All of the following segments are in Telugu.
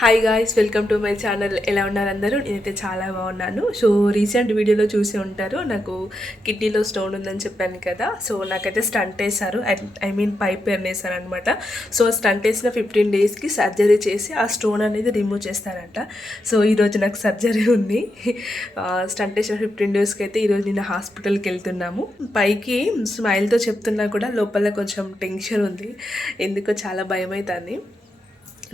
Hi guys, welcome to my channel. ఎలా ఉన్నారు అందరూ? నేనైతే చాలా బాగున్నాను. సో రీసెంట్ వీడియోలో చూసి ఉంటారు, నాకు కిడ్నీలో స్టోన్ ఉందని చెప్పాను కదా. సో నాకైతే స్టంట్ వేశారు, ఐ మీన్ పైప్ వేసారు అనమాట. సో స్టంట్ వేసిన 15 డేస్కి సర్జరీ చేసి ఆ స్టోన్ అనేది రిమూవ్ చేస్తారంట. సో ఈరోజు నాకు సర్జరీ ఉంది. స్టంట్ వేసిన 15 డేస్కి అయితే ఈరోజు నేను హాస్పిటల్కి వెళ్తున్నాము. పైకి స్మైల్తో చెప్తున్నా కూడా లోపల కొంచెం టెన్షన్ ఉంది, ఎందుకో చాలా భయం అవుతుంది.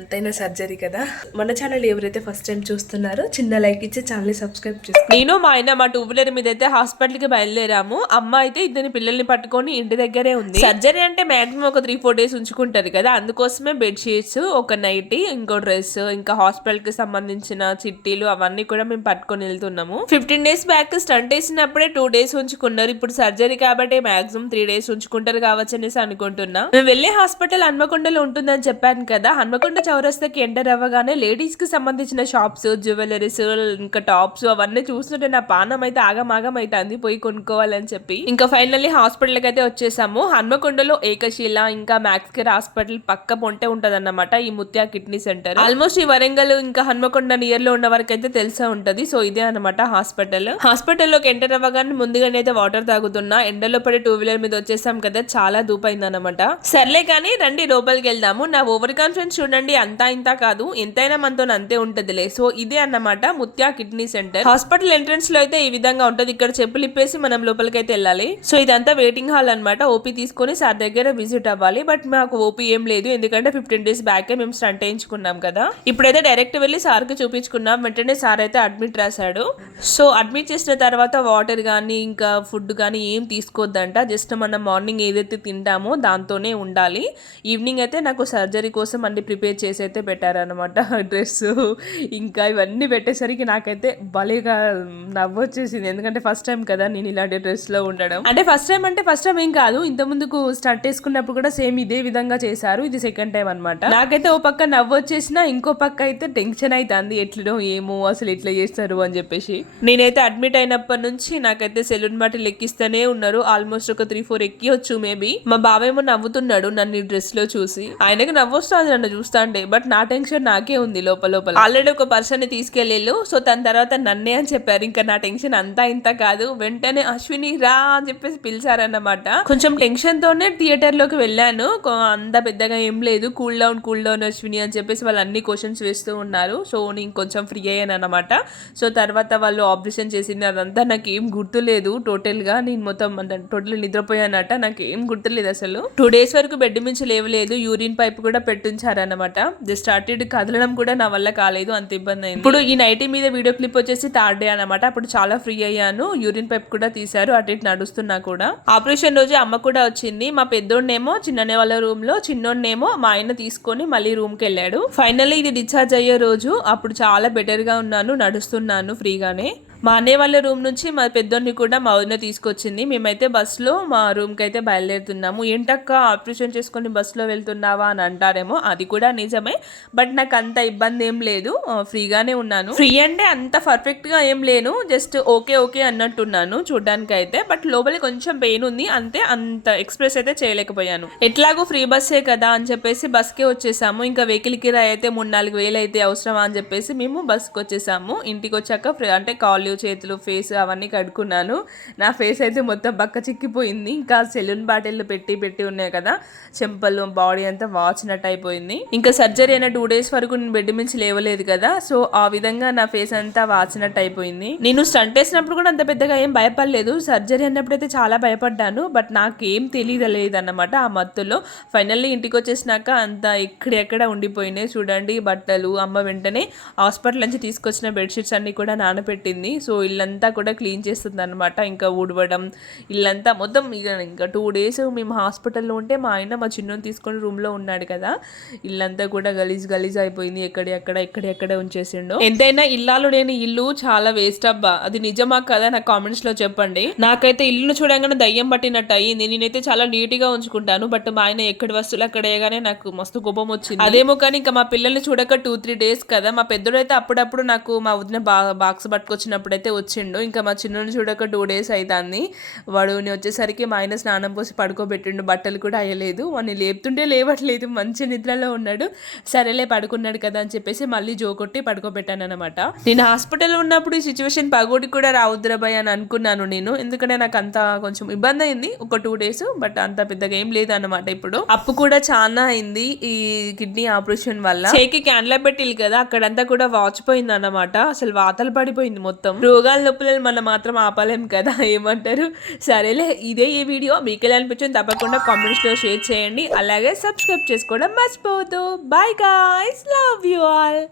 ఎంతైనా సర్జరీ కదా. మన ఛానల్ ఎవరైతే ఫస్ట్ టైం చూస్తున్నారో చిన్న లైక్ ఇచ్చి ఛానల్ సబ్స్క్రైబ్ చేసుకోండి. నేను మా ఆయన మా 2 వీలర్ మీద అయితే హాస్పిటల్కి బయలుదేరాము. అమ్మ అయితే ఇద్దరు పిల్లల్ని పట్టుకొని ఇంటి దగ్గరే ఉంది. సర్జరీ అంటే మాక్సిమం ఒక 3-4 డేస్ ఉంచుకుంటారు కదా, అందుకోసమే బెడ్షీట్స్, ఒక నైటీ, ఇంకో డ్రెస్, ఇంకా హాస్పిటల్ కి సంబంధించిన చిట్టీలు అవన్నీ కూడా మేము పట్టుకొని వెళ్తున్నాము. 15 డేస్ బ్యాక్ స్టంట్ వేసినప్పుడే 2 డేస్ ఉంచుకున్నారు. ఇప్పుడు సర్జరీ కాబట్టి మాక్సిమం 3 డేస్ ఉంచుకుంటారు కావచ్చు అనేసి అనుకుంటున్నా. మేము వెళ్ళే హాస్పిటల్ హన్మకొండలో ఉంటుందని చెప్పాను కదా. హన్మకొండ చౌరస్తాకి ఎంటర్ అవ్వగానే లేడీస్ కి సంబంధించిన షాప్స్, జ్యువెలరీస్, ఇంకా టాప్స్ అవన్నీ చూస్తుంటే నా పానం అయితే ఆగమాగం అవుతుంది పోయి కొనుక్కోవాలని చెప్పి. ఇంకా ఫైనల్లీ హాస్పిటల్ కి అయితే వచ్చేసాము. హన్మకొండలో ఏకశీల ఇంకా మ్యాక్స్ కేర్ హాస్పిటల్ పక్క పొంటే ఉంటది అన్నమాట ఈ ముత్యా కిడ్నీ సెంటర్. ఆల్మోస్ట్ ఈ వరంగల్ ఇంకా హన్మకొండ నియర్ లో ఉన్న వరకు అయితే తెలిసే ఉంటది. సో ఇదే అనమాట హాస్పిటల్. హాస్పిటల్లోకి ఎంటర్ అవ్వగానే ముందుగానే అయితే వాటర్ తాగుతున్నా. ఎండలో పడి 2 వీలర్ మీద వచ్చేసాం కదా, చాలా దూపైంది అనమాట. సర్లే కానీ రండి లోపలికి వెళ్దాము. నా ఓవర్ కాన్ఫిడెన్స్ చూడండి, అంతా ఇంత కాదు, ఎంతైనా మనతో అంతే ఉంటదిలే. సో ఇదే అన్నమాట Mutya kidney centre. Hospital entrance లో అయితే ఈ విధంగా ఉంటది. ఇక్కడ చెప్పులు ఇప్పేసి మనం లోపలికి అయితే వెళ్ళాలి. సో ఇదంతా వెయిటింగ్ హాల్ అనమాట. ఓపీ తీసుకొని సార్ దగ్గర విజిట్ అవ్వాలి. బట్ మాకు ఓపీ ఏం లేదు, ఎందుకంటే 15 డేస్ బ్యాక్ మేము స్టంట్ వేయించుకున్నాం కదా. ఇప్పుడైతే డైరెక్ట్ వెళ్ళి సార్ కి చూపించుకున్నాం. వెంటనే సార్ అయితే అడ్మిట్ రాశాడు. సో అడ్మిట్ చేసిన తర్వాత వాటర్ గానీ ఇంకా ఫుడ్ గానీ ఏం తీసుకోవద్దంట. జస్ట్ మనం మార్నింగ్ ఏదైతే తింటామో దాంతోనే ఉండాలి. ఈవినింగ్ అయితే నాకు సర్జరీ కోసం అన్ని ప్రిపేర్ చేసి అయితే పెట్టారనమాట. డ్రెస్ ఇంకా ఇవన్నీ పెట్టేసరికి నాకైతే భలేగా నవ్వొచ్చేసింది, ఎందుకంటే ఫస్ట్ టైం కదా నేను ఇలాంటి డ్రెస్ లో ఉండడం. అంటే ఫస్ట్ టైం ఏం కాదు, ఇంత ముందుకు స్టార్ట్ చేసుకున్నప్పుడు కూడా సేమ్ ఇదే విధంగా చేశారు. ఇది సెకండ్ టైం అనమాట. నాకైతే ఓ పక్క నవ్వొచ్చేసిన, ఇంకో పక్క అయితే టెన్షన్ అవుతుంది, ఎట్లనో ఏమో అసలు ఇట్లా చేస్తారు అని చెప్పేసి. నేనైతే అడ్మిట్ అయినప్పటి నుంచి నాకైతే సెలూన్ బట్టి లెక్కిస్తూనే ఉన్నారు. ఆల్మోస్ట్ ఒక 3-4 ఎక్కివచ్చు మేబీ. మా బావేమో నవ్వుతున్నాడు నన్ను ఈ డ్రెస్ లో చూసి. ఆయనకు నవ్వొస్తుంది నన్ను చూస్తా అంటే, బట్ నా టెన్షన్ నాకే ఉంది లోపల. ఆల్రెడీ ఒక పర్సన్ ని తీసుకెళ్ళిళ్ళు. సో తన తర్వాత నన్నే అని చెప్పారు. ఇంకా నా టెన్షన్ అంతా ఇంత కాదు. వెంటనే అశ్విని రా అని చెప్పేసి పిలిచారన్నమాట. కొంచెం టెన్షన్ తోనే థియేటర్ లోకి వెళ్ళాను. అంత పెద్దగా ఏం లేదు, కూల్ డౌన్ అశ్విని అని చెప్పేసి వాళ్ళు అన్ని క్వశ్చన్స్ వేస్తూ ఉన్నారు. సో నేను కొంచెం ఫ్రీ అయ్యాను అనమాట. సో తర్వాత వాళ్ళు ఆపరేషన్ చేసింది అదంతా నాకు ఏం గుర్తులేదు. టోటల్ గా నేను మొత్తం టోటల్ నిద్రపోయానట, నాకు ఏం గుర్తులేదు అసలు. 2 డేస్ వరకు బెడ్ మించి లేవలేదు. యూరిన్ పైప్ కూడా పెట్టించారనమాట. జస్ట్ స్టార్టెడ్ కదలడం కూడా నా వల్ల కాలేదు, అంత ఇబ్బంది అయింది. ఇప్పుడు ఈ నైటీ మీద వీడియో క్లిప్ వచ్చేసి 3rd డే అనమాట. అప్పుడు చాలా ఫ్రీ అయ్యాను. యూరిన్ పైప్ కూడా తీశారు, అటు ఇటు నడుస్తున్నా కూడా. ఆపరేషన్ రోజు అమ్మ కూడా వచ్చింది. మా పెద్దోడినేమో చిన్ననే వాళ్ళ రూమ్ లో, చిన్నోడినేమో మా ఆయన తీసుకొని మళ్ళీ రూమ్ కి వెళ్ళాడు. ఫైనల్లీ ఇది డిశ్చార్జ్ అయ్యే రోజు. అప్పుడు చాలా బెటర్ గా ఉన్నాను, నడుస్తున్నాను ఫ్రీగానే. మా అన్నయ్య వాళ్ళ రూమ్ నుంచి మా పెద్దోడిని కూడా మా వదిన తీసుకొచ్చింది. మేమైతే బస్సులో మా రూమ్కి అయితే బయలుదేరుతున్నాము. ఏంటక్క ఆపరేషన్ చేసుకొని బస్సులో వెళ్తున్నావా అని అంటారేమో, అది కూడా నిజమే. బట్ నాకు అంత ఇబ్బంది ఏం లేదు, ఫ్రీగానే ఉన్నాను. ఫ్రీ అంటే అంత పర్ఫెక్ట్గా ఏం లేను, జస్ట్ ఓకే అన్నట్టున్నాను చూడ్డానికి అయితే. బట్ లోపలి కొంచెం పెయిన్ ఉంది అంతే, అంత ఎక్స్ప్రెస్ అయితే చేయలేకపోయాను. ఎట్లాగో ఫ్రీ బస్సే కదా అని చెప్పేసి బస్కే వచ్చేసాము. ఇంకా వెహికల్ కిరాయి అయితే 3-4 వేలు అయితే అవసరమా అని చెప్పేసి మేము బస్కి వచ్చేసాము. ఇంటికి వచ్చాక అంటే కాళ్ళు, చేతులు, ఫేస్ అవన్నీ కడుక్కున్నాను. నా ఫేస్ అయితే మొత్తం బక్క చిక్కిపోయింది. ఇంకా సెలూన్ బాటిల్ పెట్టి ఉన్నాయి కదా, చెంపలు, బాడీ అంతా వాచినట్టు అయిపోయింది. ఇంకా సర్జరీ అయిన 2 డేస్ వరకు నేను బెడ్ మించి లేవలేదు కదా. సో ఆ విధంగా నా ఫేస్ అంతా వాచినట్టు అయిపోయింది. నేను స్టంట్ వేసినప్పుడు కూడా అంత పెద్దగా ఏం భయపడలేదు. సర్జరీ అన్నప్పుడు అయితే చాలా భయపడ్డాను. బట్ నాకేం తెలియలేదు అన్నమాట ఆ మత్తులో. ఫైనల్లీ ఇంటికి వచ్చేసినాక అంతా ఎక్కడెక్కడ ఉండిపోయినాయి చూడండి బట్టలు. అమ్మ వెంటనే హాస్పిటల్ నుంచి తీసుకొచ్చిన బెడ్షీట్స్ అన్ని కూడా నానబెట్టింది. సో ఇల్లంతా కూడా క్లీన్ చేస్తుంది అనమాట. ఇంకా ఊడవడం ఇల్లంతా మొత్తం. ఇంకా 2 డేస్ మేము హాస్పిటల్లో ఉంటే మా ఆయన మా చిన్నోని తీసుకొని రూమ్లో ఉన్నాడు కదా, ఇల్లంతా కూడా గలీజ్ అయిపోయింది. ఎక్కడెక్కడ ఉంచేసిండో. ఎంతైనా ఇల్లాలు లేని ఇల్లు చాలా వేస్ట్ అబ్బా. అది నిజమా కదా నాకు కామెంట్స్ లో చెప్పండి. నాకైతే ఇల్లును చూడంగానే దయ్యం పట్టినట్టు అయ్యింది. నేనైతే చాలా నీట్ గా ఉంచుకుంటాను. బట్ మా ఆయన ఎక్కడి వస్తువులు అక్కడ వేయగానే నాకు మస్తు కోపం వచ్చింది. అదేమో కానీ ఇంకా మా పిల్లల్ని చూడక 2-3 డేస్ కదా. మా పెద్దోడైతే అప్పుడప్పుడు నాకు మా వదిన బాక్స్ పట్టుకొచ్చినప్పుడు అప్పుడైతే వచ్చిండు. ఇంకా మా చిన్నోడు చూడక 2 days అవుతుంది. వాడుని వచ్చేసరికి మా ఆయన స్నానం పోసి పడుకోబెట్టిండు, బట్టలు కూడా అయ్యలేదు. వాడిని లేపుతుంటే లేవట్లేదు, మంచి నిద్రలో ఉన్నాడు. సరేలే పడుకున్నాడు కదా అని చెప్పేసి మళ్ళీ జోకొట్టి పడుకోబెట్టాను అనమాట. నేను హాస్పిటల్లో ఉన్నప్పుడు ఈ సిచ్యువేషన్ పగోడి కూడా రావుద్రబాయ్ అని అనుకున్నాను నేను, ఎందుకంటే నాకు అంత కొంచెం ఇబ్బంది అయింది ఒక 2 days, బట్ అంత పెద్దగా ఏం లేదన్నమాట. ఇప్పుడు అప్పు కూడా చాలా అయింది ఈ కిడ్నీ ఆపరేషన్ వల్ల. చేకి క్యాన్లా పెట్టిల్లు కదా, అక్కడంతా కూడా వాచిపోయింది అన్నమాట. అసలు వాతలు పడిపోయింది మొత్తం. రోగాల నొప్పులను మనం మాత్రం ఆపలేం కదా, ఏమంటారు. సరేలే, ఇదే ఈ వీడియో మీకు ఎలా అనిపించింది తప్పకుండా కామెంట్స్ లో షేర్ చేయండి. అలాగే సబ్స్క్రైబ్ చేసుకోవడం మర్చిపోవద్దు. Bye guys, love you all.